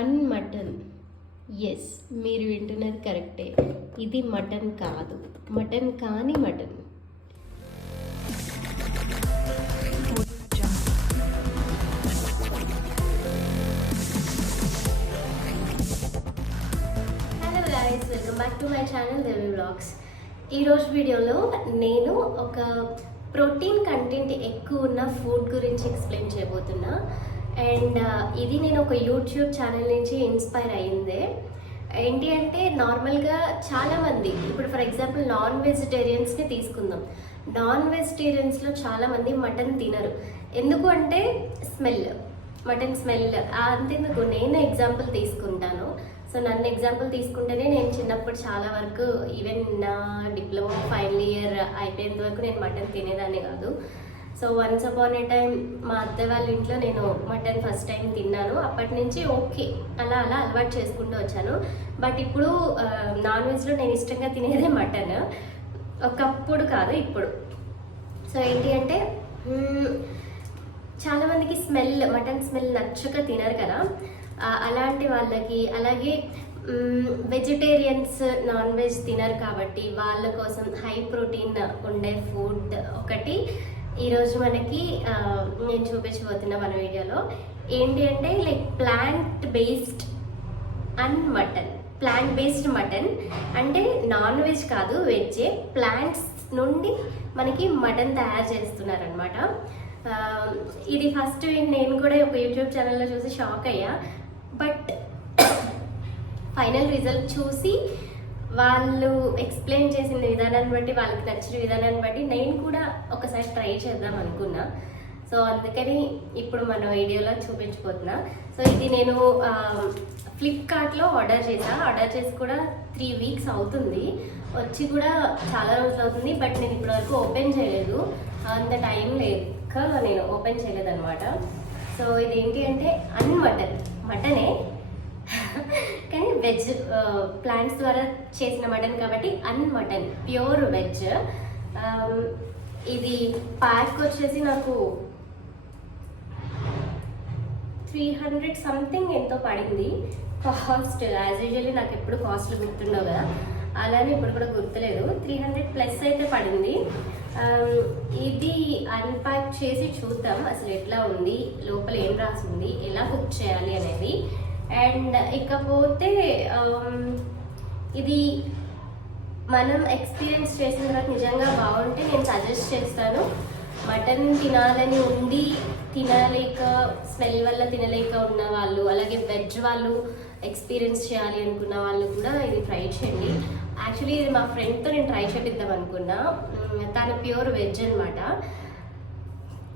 అన్మటన్. Yes, మీరు వింటున్నది కరెక్టే. ఇది మటన్ కాదు, మటన్ కాని mutton. Hello guys, welcome back to my channel Devi vlogs. ఈరోజు వీడియోలో నేను ఒక ప్రోటీన్ కంటెంట్ ఎక్కువ ఉన్న ఫుడ్ గురించి ఎక్స్ప్లెయిన్ చేయబోతున్నా. అండ్ ఇది నేను ఒక యూట్యూబ్ ఛానల్ నుంచి ఇన్స్పైర్ అయ్యిందే. ఏంటి అంటే నార్మల్గా చాలామంది, ఇప్పుడు ఫర్ ఎగ్జాంపుల్ నాన్ వెజిటేరియన్స్ని తీసుకుందాం. నాన్ వెజిటేరియన్స్లో చాలామంది మటన్ తినరు. ఎందుకు అంటే స్మెల్, మటన్ స్మెల్. అంతేందుకు నేను ఎగ్జాంపుల్ తీసుకుంటాను. సో నన్ను ఎగ్జాంపుల్ తీసుకుంటేనే నేను చిన్నప్పుడు చాలా వరకు, ఈవెన్ నా డిప్లొమా ఫైనల్ ఇయర్ అయిపోయేంత వరకు నేను మటన్ తినేదాన్ని కాదు. సో వన్స్ అపాన్ ఏ టైం మా అత్త వాళ్ళ ఇంట్లో నేను మటన్ ఫస్ట్ టైం తిన్నాను. అప్పటి నుంచి ఓకే, అలా అలా అలవాటు చేసుకుంటూ వచ్చాను. బట్ ఇప్పుడు నాన్ వెజ్లో నేను ఇష్టంగా తినేదే మటన్, ఒకప్పుడు కాదు ఇప్పుడు. సో ఏంటి అంటే చాలామందికి స్మెల్, మటన్ స్మెల్ నచ్చక తినరు కదా, అలాంటి వాళ్ళకి, అలాగే వెజిటేరియన్స్ నాన్ వెజ్ తినరు కాబట్టి వాళ్ళ కోసం హై ప్రోటీన్ ఉండే ఫుడ్ ఒకటి ఈరోజు మనకి నేను చూపించబోతున్నా మన వీడియోలో. ఏంటి అంటే like plant based mutton. Plant based mutton అంటే నాన్ వెజ్ కాదు, వెజ్జే. ప్లాంట్స్ నుండి మనకి మటన్ తయారు చేస్తున్నారనమాట. ఇది ఫస్ట్ నేను కూడా ఒక యూట్యూబ్ ఛానల్లో చూసి షాక్ అయ్యా. బట్ ఫైనల్ రిజల్ట్ చూసి వాళ్ళు ఎక్స్ప్లెయిన్ చేసిన విధానాన్ని బట్టి, వాళ్ళకి నచ్చిన విధానాన్ని బట్టి నేను కూడా ఒకసారి ట్రై చేద్దాం అనుకున్నా. సో అందుకని ఇప్పుడు మన వీడియోలో చూపించబోతున్నా. సో ఇది నేను ఫ్లిప్కార్ట్లో ఆర్డర్ చేసి కూడా 3 weeks అవుతుంది. వచ్చి కూడా చాలా రోజులు అవుతుంది. బట్ నేను ఇప్పటివరకు ఓపెన్ చేయలేదు, అంత టైం లేక నేను ఓపెన్ చేయలేదు అనమాట. సో ఇదేంటి అంటే అన్మటన్, మటనే కానీ వెజ్, ప్లాంట్స్ ద్వారా చేసిన మటన్ కాబట్టి అన్మటన్, ప్యూర్ వెజ్. ఇది ప్యాక్ వచ్చేసి నాకు 300 సంథింగ్ ఎంతో పడింది కాస్ట్. యాజ్ యూజువల్లీ నాకు ఎప్పుడు కాస్ట్లు గుర్తుండవు కదా, అలానే ఇప్పుడు కూడా గుర్తులేదు. 300+ అయితే పడింది. ఇది అన్ప్యాక్ చేసి చూద్దాం అసలు ఎట్లా ఉంది, లోపల ఏం రాసింది, ఎలా కుక్ చేయాలి అనేది. అండ్ ఇకపోతే ఇది మనం ఎక్స్పీరియన్స్ చేసిన తర్వాత నిజంగా బాగుంటే నేను సజెస్ట్ చేస్తాను. మటన్ తినాలని ఉండి తినలేక, స్మెల్ వల్ల తినలేక ఉన్న వాళ్ళు, అలాగే వెజ్ వాళ్ళు ఎక్స్పీరియన్స్ చేయాలి అనుకున్న వాళ్ళు కూడా ఇది ట్రై చేయండి. యాక్చువల్లీ ఇది మా ఫ్రెండ్తో నేను ట్రై చేపిద్దాం అనుకున్నా. తను ప్యూర్ వెజ్ అనమాట.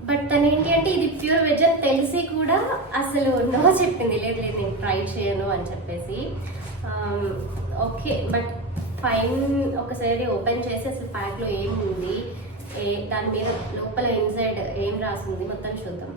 బట్ తను ఏంటి అంటే ఇది ప్యూర్ వెజ్ అని తెలిసి కూడా అసలు నో చెప్పింది, లేదు లేదు నేను ట్రై చేయను అని చెప్పేసి. ఓకే, బట్ ఫైన్, ఒకసారి ఓపెన్ చేసి అసలు ప్యాక్లో ఏముంది, దాని మీద లోపల ఇన్సైడ్ ఏం రాసింది మొత్తం చూద్దాం.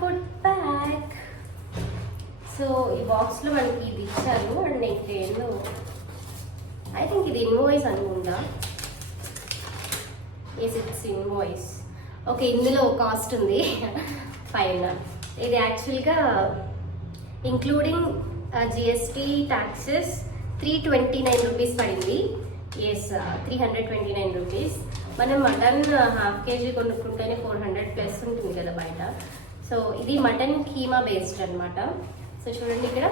Food pack. సో ఈ బాక్స్లో మనకి ఇది ఇచ్చారు. అండ్ నెక్స్ట్ ఏందో ఐ థింక్ ఇది ఇన్వాయిస్ అనుకుంటా. It's invoice. ఓకే, ఇందులో కాస్ట్ ఉంది పైన. ఇది యాక్చువల్గా ఇంక్లూడింగ్ జిఎస్టీ ట్యాక్సెస్ 329 రూపీస్ పడింది. Yes, 329 rupees. మనం మటన్ 1/2 kg కొనుక్కుంటేనే 400+ ఉంటుంది కదా బయట. సో ఇది మటన్ కీమా బేస్డ్ అనమాట. సో చూడండి ఇక్కడ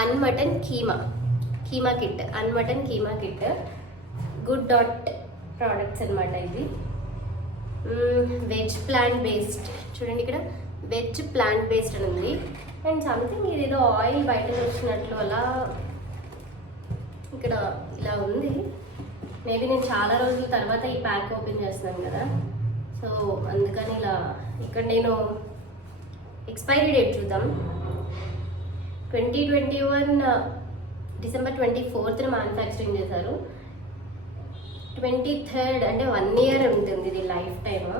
Unmutton keema kit, Unmutton keema kit, GoodDot products అనమాట. ఇది వెజ్ ప్లాంట్ బేస్డ్. చూడండి ఇక్కడ వెజ్ ప్లాంట్ బేస్డ్ అని ఉంది. అండ్ సంథింగ్ ఇదేదో ఆయిల్ బయట వచ్చినట్లు అలా ఇక్కడ ఇలా ఉంది. మేబీ నేను చాలా రోజుల తర్వాత ఈ ప్యాక్ ఓపెన్ చేస్తున్నాను కదా, సో అందుకని ఇలా ఇక్కడ నేను ఎక్స్పైరీ డేట్ చూద్దాం. 2021 డిసెంబర్ 24th మ్యానుఫ్యాక్చరింగ్ చేశారు. 23rd అంటే 1 year ఉంటుంది ఇది life time.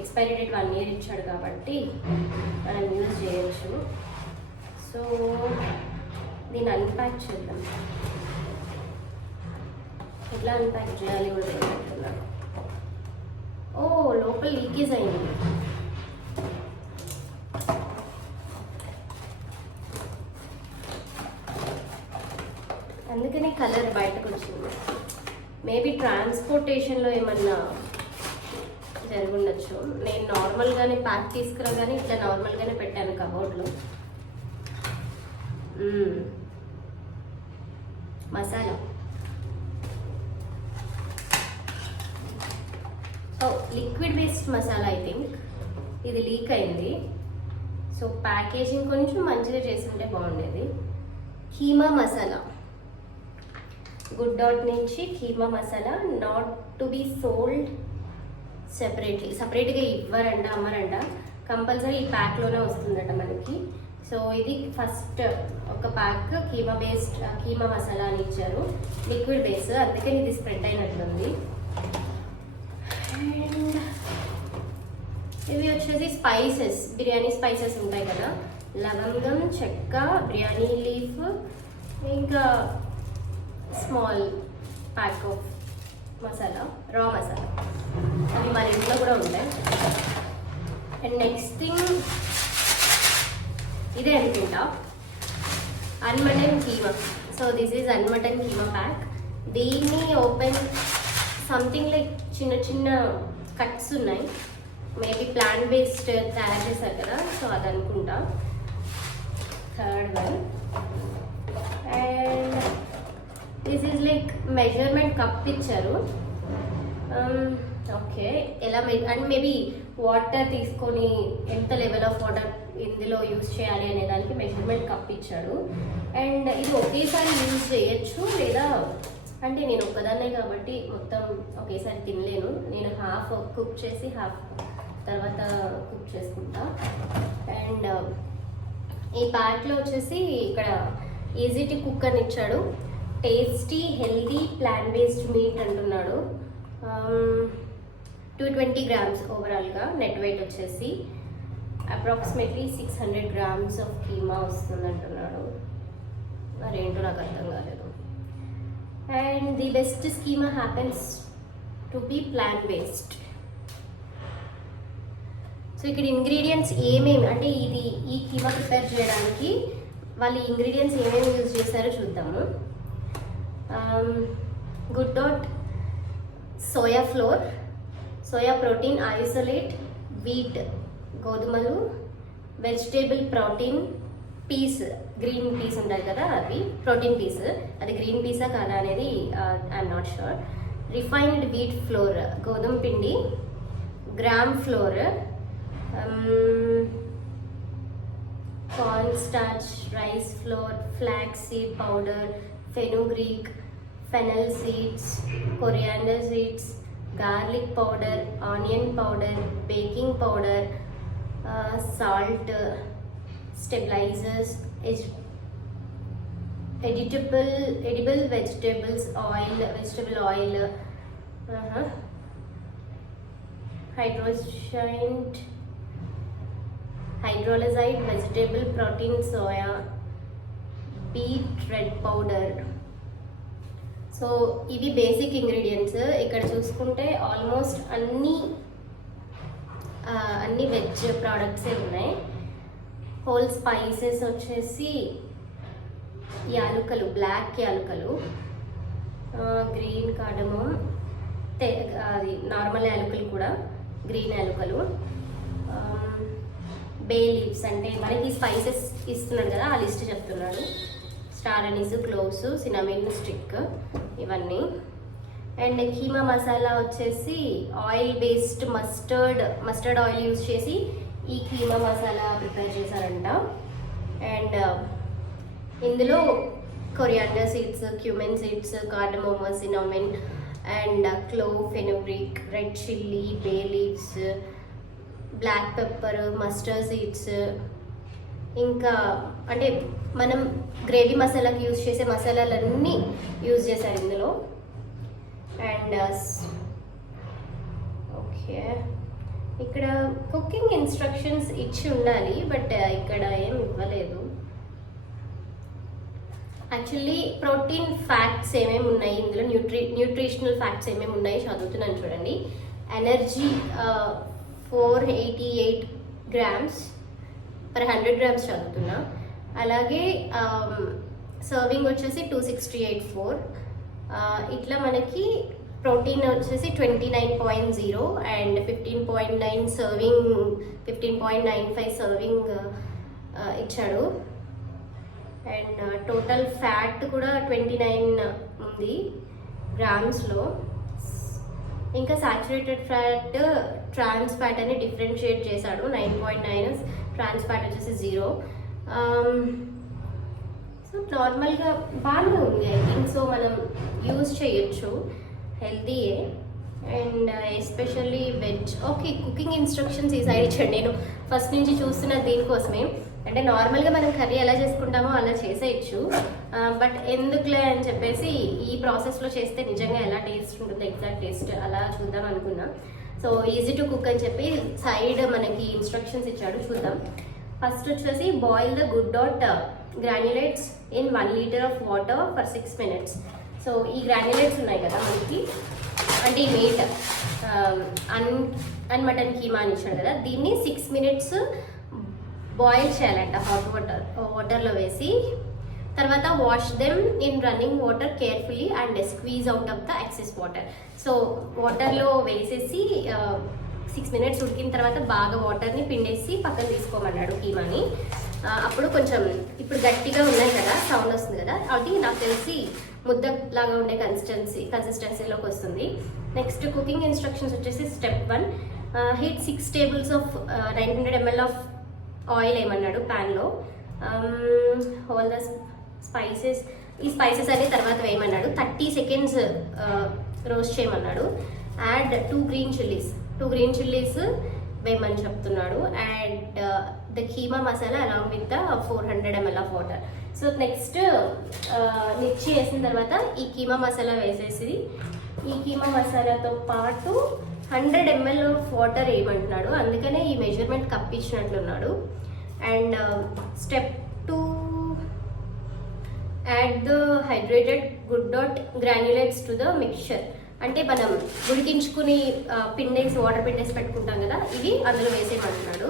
Expiry date 1 year ఇచ్చాడు కాబట్టి మనం యూజ్ చేయొచ్చు. సో దీన్ని అన్ప్యాక్ చేద్దాం. ఎట్లా అన్ప్యాక్ చేయాలి కూడా తెలియట్లేదు. ఓ లోపల లీకేజ్ అయింది. అందుకనే కలర్ బయటకు వచ్చింది. మేబీ ట్రాన్స్పోర్టేషన్లో ఏమన్నా జరుగుండొచ్చు. నేను నార్మల్గానే ప్యాక్ తీసుకురాగానే ఇట్లా నార్మల్గానే పెట్టాను కబోర్డ్లో. Masala liquid based masala. I think ఇది లీక్ అయింది. సో ప్యాకేజింగ్ కొంచెం మంచిగా చేస్తుంటే బాగుండేది. కీమా మసాలా, గుడ్.డాట్ నుంచి keema masala, not to be sold సపరేట్గా ఇవ్వరంట, అమ్మరంట. కంపల్సరీ ఈ ప్యాక్లోనే వస్తుందట మనకి. సో ఇది ఫస్ట్ ఒక ప్యాక్ కీమా మసాలా అని ఇచ్చారు, లిక్విడ్ బేస్. అందుకని ఇది స్ప్రెడ్ అయినట్లుంది. అండ్ ఇవి వచ్చేసి స్పైసెస్, బిర్యానీ స్పైసెస్ ఉంటాయి కదా, లవంగం, చెక్క, బిర్యానీ లీఫ్, ఇంకా స్మాల్ ప్యాక్ ఆఫ్ మసాలా, రా మసాలా. అవి మన ఇంట్లో కూడా ఉంటాయి. అండ్ నెక్స్ట్ థింగ్ ఇదే అనుకుంటా, UnMutton Keema. So this is UnMutton Keema pack. దీన్ని ఓపెన్ సంథింగ్ లైక్ చిన్న చిన్న కట్స్ ఉన్నాయి. మేబీ ప్లాంట్ బేస్డ్ తయారు చేశారు కదా, సో అది అనుకుంటా. Third one. And this is like measurement cup ఇచ్చారు. ఓకే, ఎలా అండ్ మేబీ వాటర్ తీసుకొని ఎంత లెవెల్ ఆఫ్ వాటర్ ఇందులో యూజ్ చేయాలి అనే దానికి మెజర్మెంట్ కప్ ఇచ్చాడు. అండ్ ఇది ఒకేసారి యూజ్ చేయొచ్చు, లేదా అంటే నేను ఒక్కదాన్నే కాబట్టి మొత్తం ఒకేసారి తినలేను. నేను హాఫ్ కుక్ చేసి హాఫ్ తర్వాత కుక్ చేసుకుంటా. అండ్ ఈ ప్యాక్లో వచ్చేసి ఇక్కడ ఈజీ టు కుక్ అని ఇచ్చాడు. Tasty healthy plant based meat అంటున్నాడు. 220 grams ఓవరాల్గా. నెట్ వెయిట్ వచ్చేసి అప్రాక్సిమేట్లీ 600 grams ఆఫ్ కీమా వస్తుంది అంటున్నాడు. మరేంటో నాకు అర్థం కాలేదు. And the best schema happens to be plant based. So ఇక్కడ ఇంగ్రీడియంట్స్ ఏమేమి అంటే ఈ కీమా ప్రిపేర్ చేయడానికి వాళ్ళు ఇంగ్రీడియంట్స్ ఏమేమి యూజ్ చేస్తారో చూద్దాము. GoodDot soya flour, soya protein isolate, wheat గోధుమలు, vegetable protein peas, green peas ఉంటుంది కదా అది ప్రోటీన్ పీస్, అది గ్రీన్ పీసా కాదా అనేది I'm not sure. Refined wheat flour గోధుమ పిండి, gram flour, corn starch, rice flour, flax seed powder, fenugreek, fennel seeds, coriander seeds, garlic powder, onion powder, baking powder, salt, stabilisers, edible vegetables oil, vegetable oil, hydrolyzed vegetable protein soya, beet red powder. So ఇవి basic ingredients. ఇక్కడ చూసుకుంటే almost అన్ని veg ప్రోడక్ట్సే ఉన్నాయి. Whole spices వచ్చేసి యాలుకలు, black యాలుకలు, green cardamom, అది normal యాలుకలు కూడా, గ్రీన్ యాలుకలు, బే లీవ్స్ అంటే మనకి స్పైసెస్ ఇస్తున్నాడు కదా ఆ లిస్ట్ చెప్తున్నాడు. Star anise, cloves, cinnamon stick, ఇవన్నీ. అండ్ కీమా మసాలా వచ్చేసి oil based mustard oil use చేసి ఈ కీమా మసాలా ప్రిపేర్ చేశారంట. అండ్ ఇందులో coriander seeds, cumin seeds, cardamom, cinnamon and clove, fenugreek, red chilli, bay leaves, black pepper, mustard seeds, ఇంకా అంటే మనం గ్రేవీ మసాలాకి యూజ్ చేసే మసాలాలన్నీ యూజ్ చేశారు ఇందులో. అండ్ ఓకే, ఇక్కడ కుకింగ్ ఇన్స్ట్రక్షన్స్ ఇచ్చి ఉండాలి, బట్ ఇక్కడ ఏం ఇవ్వలేదు. యాక్చువల్లీ ప్రోటీన్ ఫ్యాక్ట్స్ ఏమేమి ఉన్నాయి ఇందులో, న్యూట్రిషనల్ ఫ్యాక్ట్స్ ఏమేమి ఉన్నాయి చదువుతున్నాను చూడండి. ఎనర్జీ 488 grams per 100 grams చదువుతున్నా. అలాగే సర్వింగ్ వచ్చేసి 268.4. ఇట్లా మనకి ప్రోటీన్ వచ్చేసి 29.0 అండ్ 15.9 సర్వింగ్, 15.95 సర్వింగ్ ఇచ్చాడు. అండ్ టోటల్ ఫ్యాట్ కూడా 29 ఉంది గ్రామ్స్లో. ఇంకా సాచురేటెడ్ ఫ్యాట్, ట్రాన్స్ ఫ్యాట్ అని డిఫరెన్షియేట్ చేశాడు. 9.9, ట్రాన్స్ ఫ్యాట్ వచ్చేసి 0. సో నార్మల్గా బాగానే ఉంది ఐ థింక్. సో మనం యూజ్ చేయొచ్చు, హెల్తీయే. And especially veg. Okay, cooking instructions ఈ సైడ్ ఇచ్చాడు. నేను ఫస్ట్ నుంచి చూస్తున్న దీనికోసమే. అంటే నార్మల్గా మనం కర్రీ ఎలా చేసుకుంటామో అలా చేసేయచ్చు, బట్ ఎందుకులే అని చెప్పేసి ఈ ప్రాసెస్లో చేస్తే నిజంగా ఎలా టేస్ట్ ఉంటుందో, ఎగ్జాక్ట్ టేస్ట్ అలా చూద్దాం అనుకున్నా. సో ఈజీ టు కుక్ అని చెప్పి సైడ్ మనకి ఇన్స్ట్రక్షన్స్ ఇచ్చాడు, చూద్దాం. ఫస్ట్ వచ్చేసి boil the GoodDot granulates in 1 liter of water for 6 minutes. So ఈ గ్రాన్యులేట్స్ ఉన్నాయి కదా మనకి, అంటే ఈ మీట్ అన్మటన్ కీమా అని ఇచ్చాడు కదా, దీన్ని 6 minutes బాయిల్ చేయాలంట హాట్ వాటర్లో వేసి. తర్వాత wash them in running water carefully and squeeze out of the excess water. So వాటర్లో వేసేసి 6 minutes ఉడికిన తర్వాత బాగా వాటర్ని పిండేసి పక్కన తీసుకోమన్నాడు కీమాని. అప్పుడు కొంచెం ఇప్పుడు గట్టిగా ఉన్నాయి కదా, సౌండ్ వస్తుంది కదా, అది నాకు తెలిసి ముద్దలాగా ఉండే కన్సిస్టెన్సీలోకి వస్తుంది. నెక్స్ట్ కుకింగ్ ఇన్స్ట్రక్షన్స్ వచ్చేసి step 1, heat 6 tables of 900 ml of oil ఏమన్నాడు ప్యాన్లో. ఆల్ ద స్పైసెస్, ఈ స్పైసెస్ అన్ని తర్వాత వేయమన్నాడు. 30 seconds రోస్ట్ చేయమన్నాడు. యాడ్ 2 green chilies వేయమని చెప్తున్నాడు. And the keema masala along with the 400 ml of water. So next మిర్చి వేసిన తర్వాత ఈ కీమా మసాలా వేసేసి, ఈ కీమా మసాలాతో పాటు 100 ml ఆఫ్ వాటర్ వేయమంటున్నాడు, అందుకనే ఈ మెజర్మెంట్ కప్ ఇచ్చినట్లున్నాడు. And step 2, add the hydrated GoodDot granulates to the mixture. అంటే మనం ఉడికించుకుని పిండేసి వాటర్ పిండేసి పెట్టుకుంటాం కదా, ఇవి అందులో వేసేయమంటున్నాడు.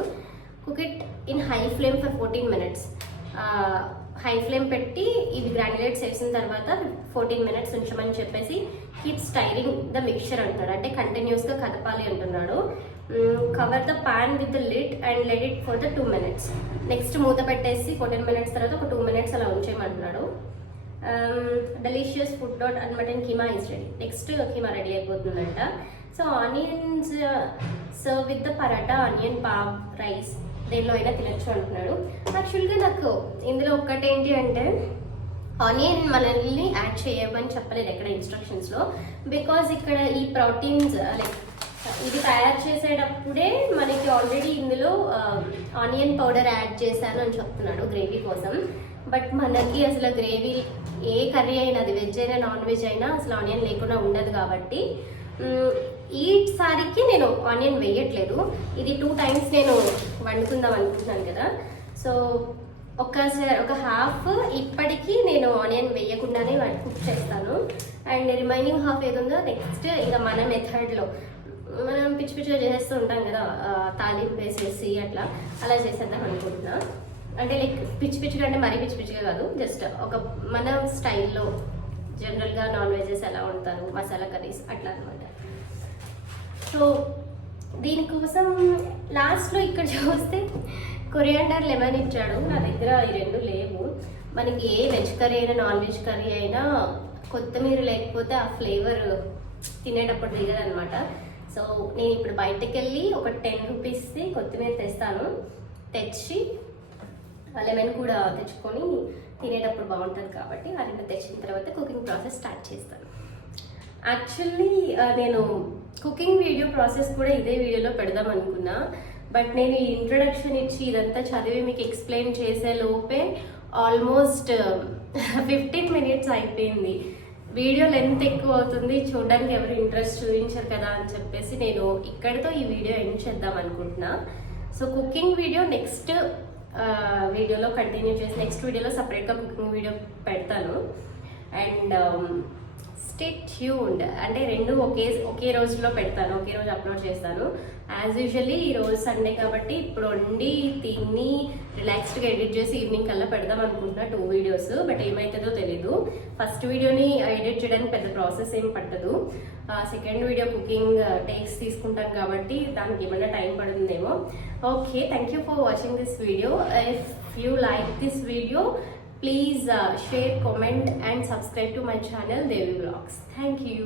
Cook it in high flame for 14 minutes. High flame పెట్టి ఇవి గ్రాన్యులేట్స్ వేసిన తర్వాత 14 minutes ఉంచమని చెప్పేసి కీప్ స్టైరింగ్ ద మిక్చర్ అంటున్నాడు, అంటే కంటిన్యూస్గా కదపాలి అంటున్నాడు. Cover the pan with the lid and let it for the 2 minutes. Next మూత పెట్టేసి 14 minutes తర్వాత ఒక 2 minutes అలా ఉంచేయమంటున్నాడు. Delicious food dot Unmutton keema is ready. Next keema ready అయిపోతుందంట. So onions serve with the paratha, onion pav, rice, దేనిలో అయినా తినచ్చు అంటున్నాడు. యాక్చువల్గా నాకు ఇందులో ఒక్కటేంటి అంటే, ఆనియన్ మనల్ని యాడ్ చేయమని చెప్పలేదు ఎక్కడ ఇన్స్ట్రక్షన్స్లో, బికాజ్ ఇక్కడ ఈ ప్రోటీన్స్ లైక్ ఇది తయారు చేసేటప్పుడే మనకి ఆల్రెడీ ఇందులో ఆనియన్ పౌడర్ యాడ్ చేశాను అని చెప్తున్నాడు గ్రేవీ కోసం. బట్ మనకి అసలు గ్రేవీ ఏ కర్రీ అయినా, అది వెజ్ అయినా నాన్ వెజ్ అయినా అసలు ఆనియన్ లేకుండా ఉండదు కాబట్టి ఈసారికి నేను ఆనియన్ వేయట్లేదు. ఇది 2 times నేను వండుకుందాం అనుకుంటున్నాను కదా, సో ఒక హాఫ్ ఇప్పటికీ నేను ఆనియన్ వేయకుండానే కుక్ చేస్తాను. అండ్ రిమైనింగ్ హాఫ్ ఏది ఉందో నెక్స్ట్ ఇంకా మన మెథడ్లో మనం పిచ్చి పిచ్చిగా చేసేస్తూ ఉంటాం కదా, తాలింపు వేసేసి అలా చేసేద్దాం అనుకుంటున్నా. అంటే లైక్ పిచ్చి పిచ్చిగా అంటే మరీ పిచ్చి పిచ్చిగా కాదు, జస్ట్ ఒక మన స్టైల్లో జనరల్గా నాన్ వెజెస్ ఎలా ఉంటారు, మసాలా కర్రీస్ అట్లా అనమాట. సో దీనికోసం లాస్ట్లో ఇక్కడ చూస్తే కొరియాండర్ లెమన్ ఇచ్చాడు. నా దగ్గర ఈ 2 లేవు. మనకి ఏ వెజ్ కర్రీ అయినా నాన్ వెజ్ కర్రీ అయినా కొత్తిమీర లేకపోతే ఆ ఫ్లేవర్ తినేటప్పుడు దిగదనమాట. సో నేను ఇప్పుడు బయటకు వెళ్ళి ఒక 10 రూపీస్ది కొత్తిమీర తెస్తాను, తెచ్చి లెమన్ కూడా తెచ్చుకొని తినేటప్పుడు బాగుంటుంది కాబట్టి ఆ 2 తెచ్చిన తర్వాత కుకింగ్ ప్రాసెస్ స్టార్ట్ చేస్తాను. యాక్చువల్లీ నేను కుకింగ్ వీడియో ప్రాసెస్ కూడా ఇదే వీడియోలో పెడదాం అనుకున్నా, బట్ నేను ఈ ఇంట్రొడక్షన్ ఇచ్చి ఇదంతా చదివి మీకు ఎక్స్ప్లెయిన్ చేసే లోపే ఆల్మోస్ట్ 15 minutes అయిపోయింది. వీడియో లెంత్ ఎక్కువ అవుతుంది, చూడడానికి ఎవరు ఇంట్రెస్ట్ చూపించారు కదా అని చెప్పేసి నేను ఇక్కడితో ఈ వీడియో ఎండ్ చేద్దాం అనుకుంటున్నా. సో కుకింగ్ వీడియో నెక్స్ట్ వీడియోలో కంటిన్యూ చేసి నెక్స్ట్ వీడియోలో సపరేట్గా కుకింగ్ వీడియో పెడతాను. అండ్ స్టే ట్యూన్డ్, అంటే రెండు ఒకే రోజులో పెడతాను, ఒకే రోజు అప్లోడ్ చేస్తాను. యాజ్ యూజువల్లీ ఈ రోజు సండే కాబట్టి ఇప్పుడు వండి తిని రిలాక్స్డ్గా ఎడిట్ చేసి ఈవినింగ్ కల్లా పెడదాం అనుకుంటున్నా 2 videos. బట్ ఏమవుతుందో తెలీదు. ఫస్ట్ వీడియోని ఎడిట్ చేయడానికి పెద్ద ప్రాసెస్ ఏం పట్టదు. సెకండ్ వీడియో కుకింగ్ టేక్స్ తీసుకుంటాం కాబట్టి దానికి ఏమైనా టైం పడుతుందేమో. Okay, thank you for watching this video. If you like this video, please share, comment and subscribe to my channel Devi Vlogs. Thank you.